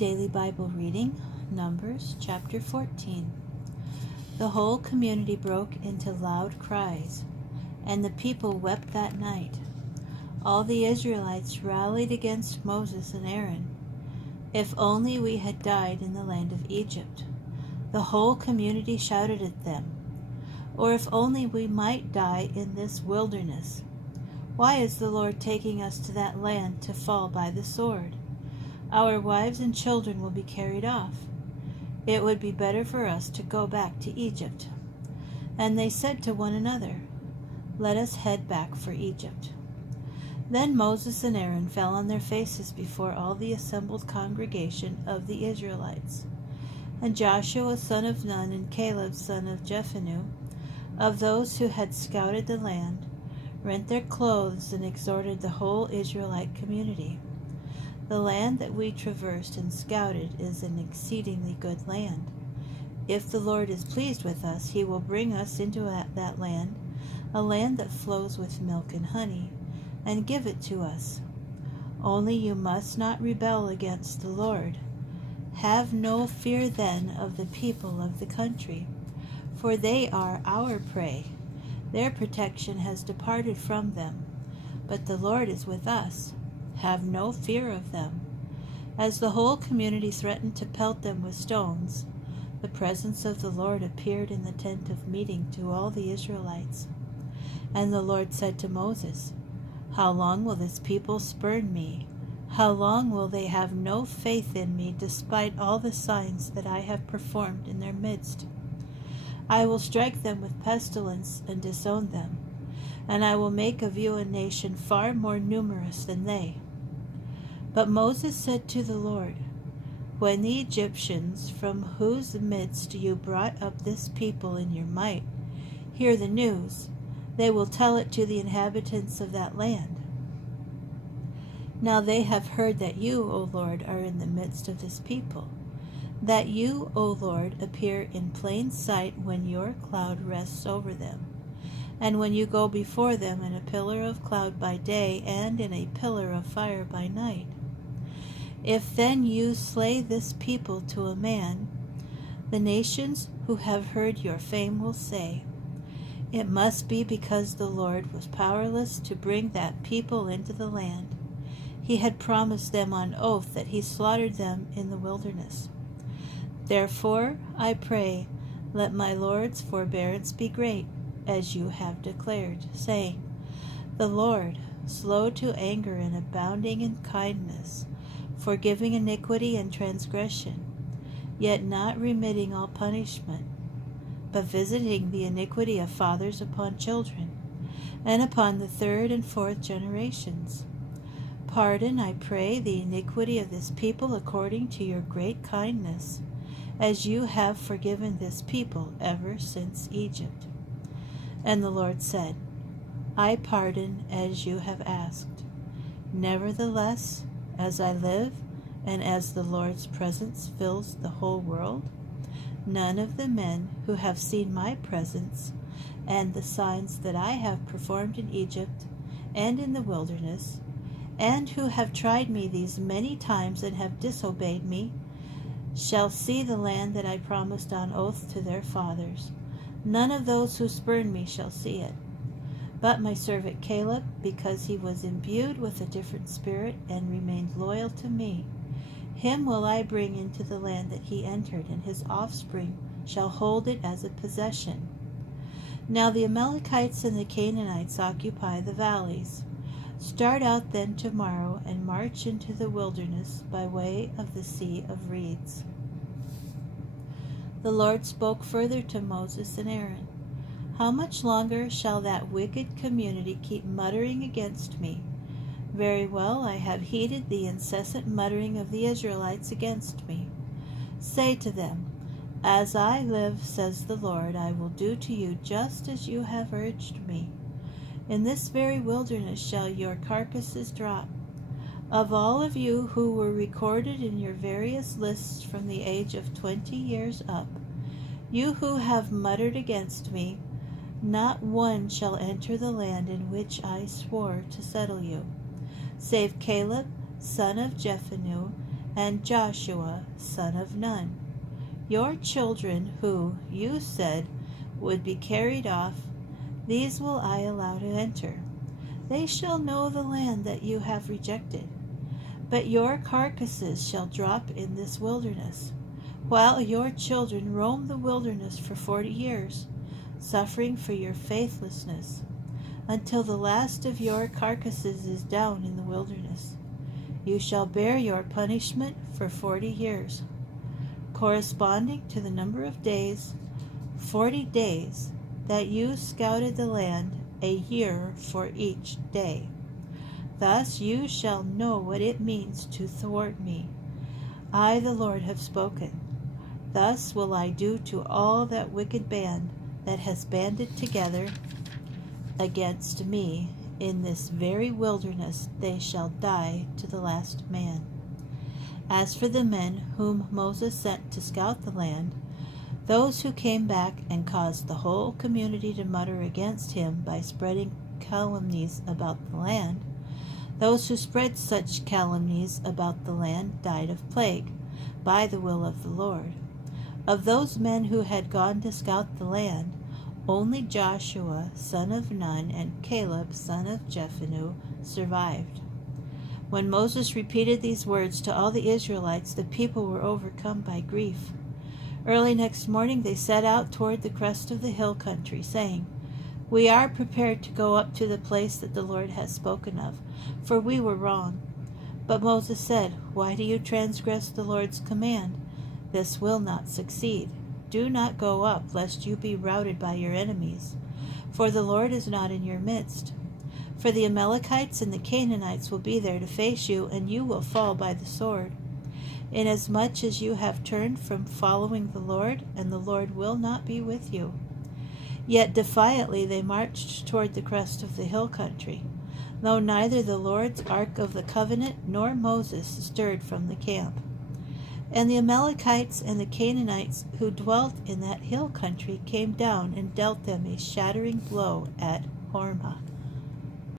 Daily Bible reading, Numbers chapter 14. The whole community broke into loud cries, and the people wept that night. All the Israelites rallied against Moses and Aaron. If only we had died in the land of Egypt, the whole community shouted at them. Or if only we might die in this wilderness. Why is the Lord taking us to that land to fall by the sword? Our wives and children will be carried off. It would be better for us to go back to Egypt. And they said to one another, "Let us head back for Egypt." Then Moses and Aaron fell on their faces before all the assembled congregation of the Israelites. And Joshua son of Nun and Caleb son of Jephunneh, of those who had scouted the land, rent their clothes and exhorted the whole Israelite community. The land that we traversed and scouted is an exceedingly good land. If the Lord is pleased with us, he will bring us into that land, a land that flows with milk and honey, and give it to us. Only you must not rebel against the Lord. Have no fear then of the people of the country, for they are our prey. Their protection has departed from them, but the Lord is with us. Have no fear of them. As the whole community threatened to pelt them with stones, the presence of the Lord appeared in the tent of meeting to all the Israelites. And the Lord said to Moses, "How long will this people spurn me? How long will they have no faith in me despite all the signs that I have performed in their midst? I will strike them with pestilence and disown them, and I will make of you a nation far more numerous than they." But Moses said to the Lord, "When the Egyptians, from whose midst you brought up this people in your might, hear the news, they will tell it to the inhabitants of that land. Now they have heard that you, O Lord, are in the midst of this people, that you, O Lord, appear in plain sight when your cloud rests over them, and when you go before them in a pillar of cloud by day and in a pillar of fire by night. If then you slay this people to a man, the nations who have heard your fame will say, 'It must be because the Lord was powerless to bring that people into the land. He had promised them on oath that he slaughtered them in the wilderness.' Therefore, I pray, let my Lord's forbearance be great, as you have declared, saying, 'The Lord, slow to anger and abounding in kindness, forgiving iniquity and transgression, yet not remitting all punishment, but visiting the iniquity of fathers upon children, and upon the third and fourth generations. Pardon, I pray, the iniquity of this people according to your great kindness, as you have forgiven this people ever since Egypt.' And the Lord said, 'I pardon as you have asked. Nevertheless, as I live, and as the Lord's presence fills the whole world, none of the men who have seen my presence and the signs that I have performed in Egypt and in the wilderness, and who have tried me these many times and have disobeyed me, shall see the land that I promised on oath to their fathers. None of those who spurn me shall see it. But my servant Caleb, because he was imbued with a different spirit and remained loyal to me, him will I bring into the land that he entered, and his offspring shall hold it as a possession. Now the Amalekites and the Canaanites occupy the valleys. Start out then tomorrow and march into the wilderness by way of the Sea of Reeds." The Lord spoke further to Moses and Aaron, "How much longer shall that wicked community keep muttering against me? Very well, I have heeded the incessant muttering of the Israelites against me. Say to them, 'As I live, says the Lord, I will do to you just as you have urged me. In this very wilderness shall your carcasses drop. Of all of you who were recorded in your various lists from the age of 20 years up, you who have muttered against me, not one shall enter the land in which I swore to settle you, save Caleb, son of Jephunneh, and Joshua, son of Nun. Your children who, you said, would be carried off, these will I allow to enter. They shall know the land that you have rejected. But your carcasses shall drop in this wilderness, while your children roam the wilderness for 40 years, suffering for your faithlessness, until the last of your carcasses is down in the wilderness. You shall bear your punishment for 40 years, corresponding to the number of days, 40 days, that you scouted the land, a year for each day. Thus you shall know what it means to thwart me. I, the Lord, have spoken. Thus will I do to all that wicked band that has banded together against me. In this very wilderness they shall die to the last man. As for the men whom Moses sent to scout the land, those who came back and caused the whole community to mutter against him by spreading calumnies about the land, those who spread such calumnies about the land died of plague, by the will of the Lord. Of those men who had gone to scout the land, only Joshua, son of Nun, and Caleb, son of Jephunneh, survived. When Moses repeated these words to all the Israelites, the people were overcome by grief. Early next morning they set out toward the crest of the hill country, saying, "We are prepared to go up to the place that the Lord has spoken of, for we were wrong." But Moses said, "Why do you transgress the Lord's command? This will not succeed. Do not go up, lest you be routed by your enemies, for the Lord is not in your midst. For the Amalekites and the Canaanites will be there to face you, and you will fall by the sword. Inasmuch as you have turned from following the Lord, and the Lord will not be with you." Yet defiantly they marched toward the crest of the hill country, though neither the Lord's ark of the covenant nor Moses stirred from the camp. And the Amalekites and the Canaanites who dwelt in that hill country came down and dealt them a shattering blow at Hormah.